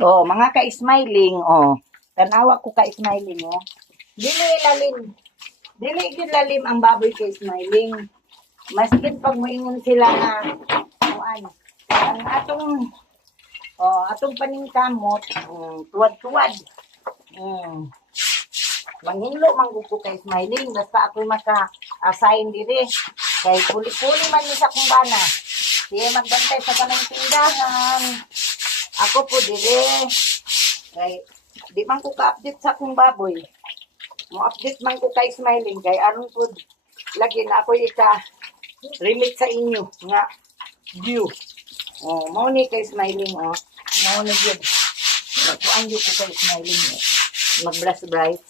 Oh, mga ka-smiling, oh. Tanawa ko ka-smiling, oh. Dili lalim. Dili gid lalim ang baboy ka-smiling. Maskin pag moingon sila nga ano, ang atong paningkamot, tuwad-tuwad. Manghinlo manggug ko kay smiling basta ako maka-assign diri. Kay puli-puli man ni sa kumbana. Siya magbantay sa kanang tindahan. Ako po dire. Kay di man ko ka-update sa akong baboy. Mo-update man ko kay smiling kay aron po lagi na ako remit sa inyo nga view. Oh, mao ni kay smiling oh. Mao ni gyud. Kuan gyud ko kay smiling. Mag-blast bright.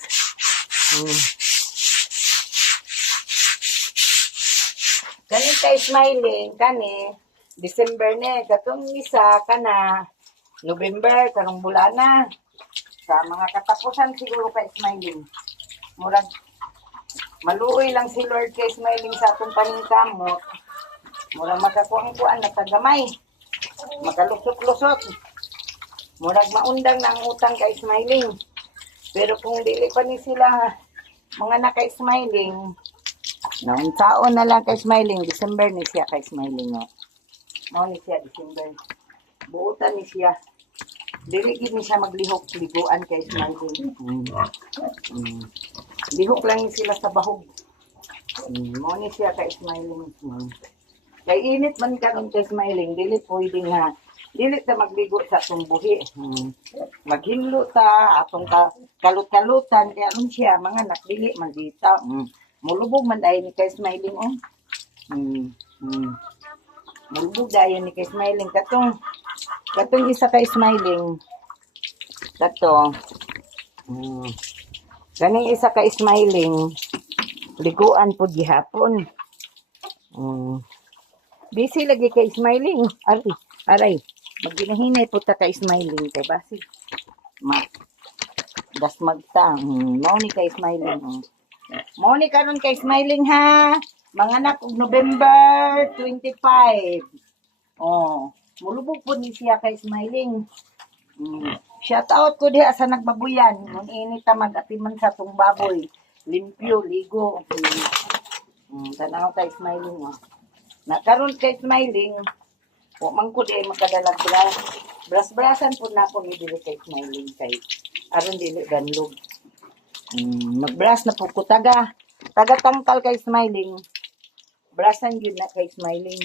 Kani kay smiling kani December ni katong isa kana November karong bulana sa mga katapusan siguro kay smiling. Murag maluoy lang si Lord kay smiling sa atong paningkamot. Murag makakuan na tagamay. Makalusot-lusot. Murag maundang na ang utang kay smiling. Pero kung dili pa ni sila mga na kay smiling, noong taon na lang kay smiling, December ni siya kay smiling. No? Mao ni siya December. Buutan ni siya. Dili gid ni siya maglihok liguan kay smiling. Lihok lang sila sa bahog. Mao ni siya kay smiling. Kay init man karon kay smiling, dili pwede nga dili ta magligo sa atong buhi. Maghinlo ta atong kalut-kalutan kaya ano siya mga nakdili magita. Mulubog man dayon ni kay smiling oh. Mulubog dayon ni kay smiling katong isa kay smiling. Kato. Kaning isa kay smiling liguan po gihapon. Busy lagi kay smiling. Aray. Maginahinay po ta kay smiling kay basi. Das magta. Mao ni kay smiling. Mao ni karon kay smiling ha. Mga anak og November 25. Mulubog po ni siya kay smiling. Shout out ko diha sa nagbabuyan. Mun init ta mag-atiman sa tong baboy. Limpyo, ligo. Tanaw kay smiling oh. Nakaroon kay smiling. O man ko di makadalag bras-brasan po na ako ni dili kay smiling kay aron dili ganlog. Magbras na po ko taga-tangkal kay smiling. Brasan yun na kay smiling.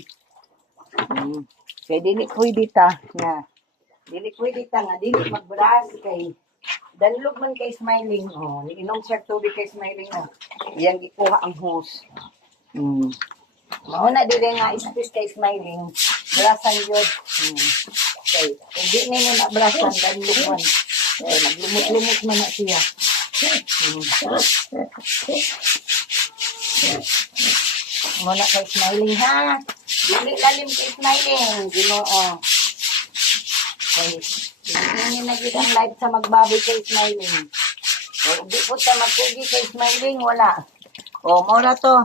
Kay dili pwede ta nga. Dili pwede ta nga dili magbras kay danlog man kay smiling. Inom siya tubig kay smiling na. Iyang gikuha ang hose. Mao na dili nga space kay smiling. Brasan yun. Okay. Hindi ninyo na brasan, danlog man. Naglumot-lumot man na siya. Muna kay smiling ha. Dili lalim kay smiling. Ginoo. Okay. Dili ninyo na gid ang live sa magbaboy kay smiling. Hindi po ta magkugi kay smiling. Wala. Mao na to.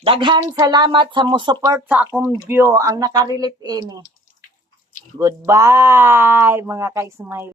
Daghan salamat sa mo-support sa akong view ang nakarelate ini. Goodbye mga ka-smile.